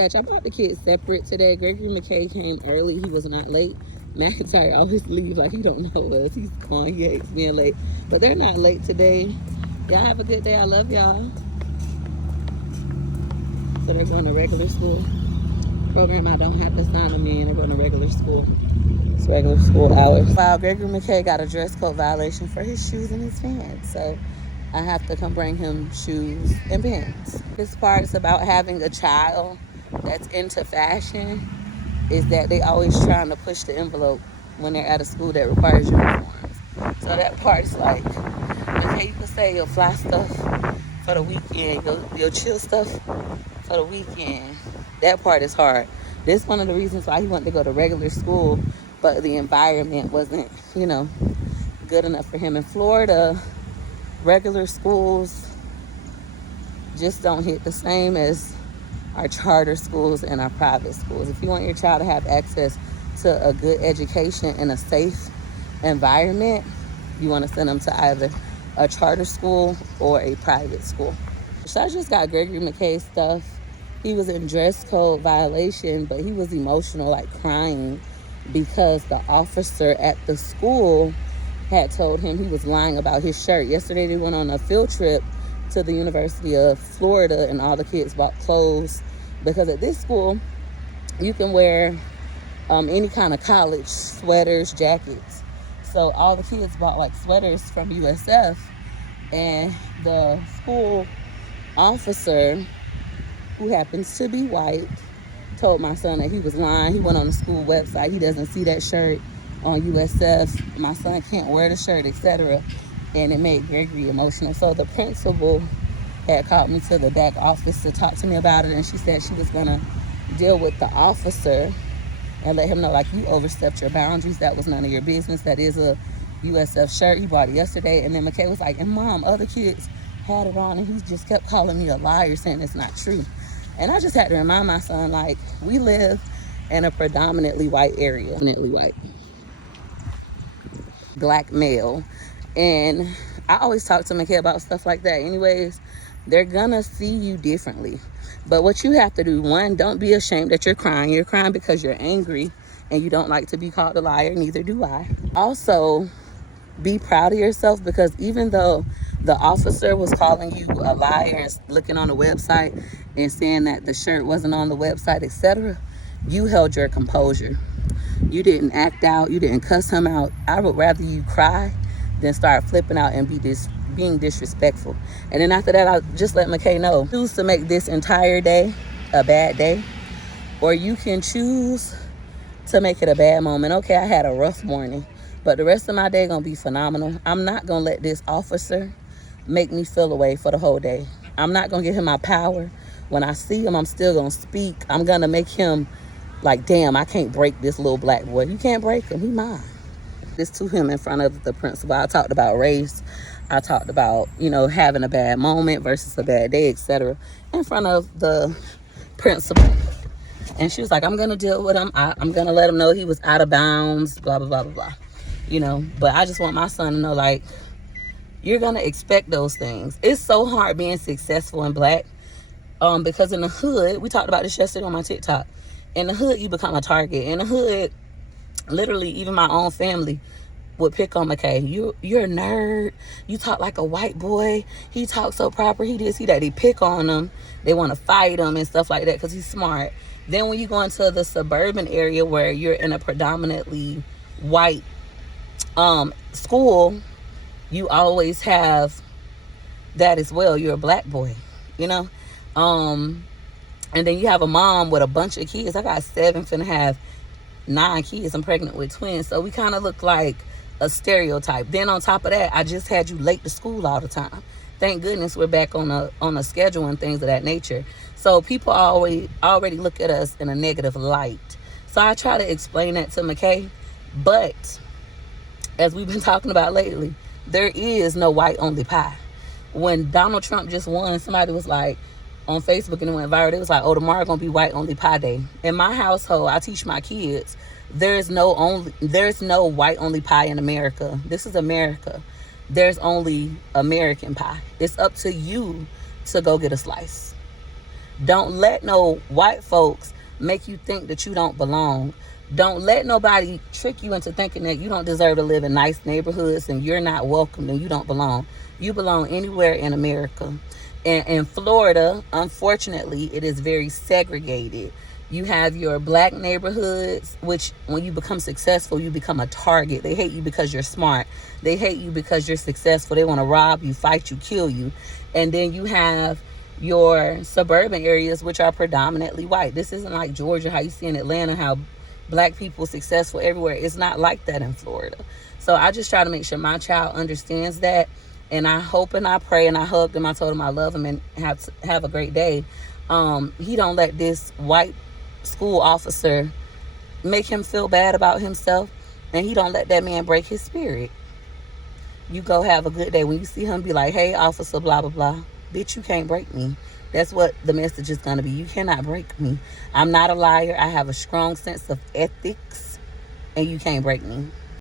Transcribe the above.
I bought the kids separate today. Gregory McKay came early. He was not late. McIntyre always leaves like he don't know us. He's gone. He hates being late. But they're not late today. Y'all have a good day. I love y'all. So they're going to regular school. Program I don't have to sign them in. They're going to regular school. It's regular school hours. Wow, Gregory McKay got a dress code violation for his shoes and his pants. So I have to come bring him shoes and pants. This part's about having a child that's into fashion is that they always trying to push the envelope when they're at a school that requires uniforms. So that part's like, okay, you can say your fly stuff for the weekend, your chill stuff for the weekend. That part is hard. This is one of the reasons why he wanted to go to regular school, but the environment wasn't, good enough for him. In Florida, regular schools just don't hit the same as our charter schools and our private schools. If you want your child to have access to a good education in a safe environment, you want to send them to either a charter school or a private school. So I just got Gregory McKay stuff. He was in dress code violation, but he was emotional, like crying, because the officer at the school had told him he was lying about his shirt. Yesterday they went on a field trip to the University of Florida, and all the kids bought clothes because at this school you can wear any kind of college sweaters, jackets. So all the kids bought like sweaters from USF, and the school officer, who happens to be white, told my son that he was lying. He went on the school website. He doesn't see that shirt on USF. My son can't wear the shirt, etc. And it made Gregory emotional. So the principal had called me to the back office to talk to me about it, and she said she was going to deal with the officer and let him know, like, you overstepped your boundaries. That was none of your business. That is a USF shirt. He bought it yesterday. And then McKay was like, and Mom, other kids had it on, and he just kept calling me a liar, saying it's not true. And I just had to remind my son, like, we live in a predominantly white area. Predominantly white. Black male. And I always talk to McKay about stuff like that. Anyways, they're gonna see you differently. But what you have to do, one, don't be ashamed that you're crying. You're crying because you're angry and you don't like to be called a liar. Neither do I. Also, be proud of yourself, because even though the officer was calling you a liar and looking on the website and saying that the shirt wasn't on the website, etc., you held your composure. You didn't act out. You didn't cuss him out. I would rather you cry than start flipping out and being disrespectful. And then after that, I'll just let McKay know. Choose to make this entire day a bad day, or you can choose to make it a bad moment. Okay, I had a rough morning, but the rest of my day gonna be phenomenal. I'm not gonna let this officer make me feel away for the whole day. I'm not gonna give him my power. When I see him, I'm still gonna speak. I'm gonna make him like, damn, I can't break this little black boy. You can't break him, he mine. This to him in front of the principal. I talked about race. I talked about, having a bad moment versus a bad day, etc., in front of the principal. And she was like, I'm gonna deal with him. I'm gonna let him know he was out of bounds, blah, blah, blah, blah, blah. But I just want my son to know, like, you're gonna expect those things. It's so hard being successful in black, because in the hood, we talked about this yesterday on my TikTok. In the hood, you become a target. In the hood, literally, even my own family would pick on McKay. You're a nerd. You talk like a white boy. He talks so proper. He this, he that. They pick on him. They want to fight him and stuff like that because he's smart. Then when you go into the suburban area where you're in a predominantly white school, you always have that as well. You're a black boy, and then you have a mom with a bunch of kids. I got 7, finna have 9 kids. I'm pregnant with twins. So we kind of look like a stereotype. Then on top of that, I just had you late to school all the time. Thank goodness we're back on a schedule and things of that nature. So people already look at us in a negative light. So I try to explain that to McKay. But as we've been talking about lately, there is no white only pie. When Donald Trump just won, somebody was like, on Facebook, and it went viral, it was like, oh, tomorrow gonna be white only pie day. In my household, I teach my kids, there's no white only pie in America. This is America. There's only American pie. It's up to you to go get a slice. Don't let no white folks make you think that you don't belong. Don't let nobody trick you into thinking that you don't deserve to live in nice neighborhoods and you're not welcome and you don't belong. You belong anywhere in America. And in Florida, unfortunately, it is very segregated. You have your black neighborhoods, which when you become successful, you become a target. They hate you because you're smart. They hate you because you're successful. They want to rob you, fight you, kill you. And then you have your suburban areas, which are predominantly white. This isn't like Georgia, how you see in Atlanta, how black people successful everywhere. It's not like that in Florida. So I just try to make sure my child understands that. And I hope and I pray and I hugged him. I told him I love him and have a great day. He don't let this white school officer make him feel bad about himself, and he don't let that man break his spirit. You go have a good day. When you see him, be like, hey, officer, blah, blah, blah. Bitch, you can't break me. That's what the message is going to be. You cannot break me. I'm not a liar. I have a strong sense of ethics, and you can't break me.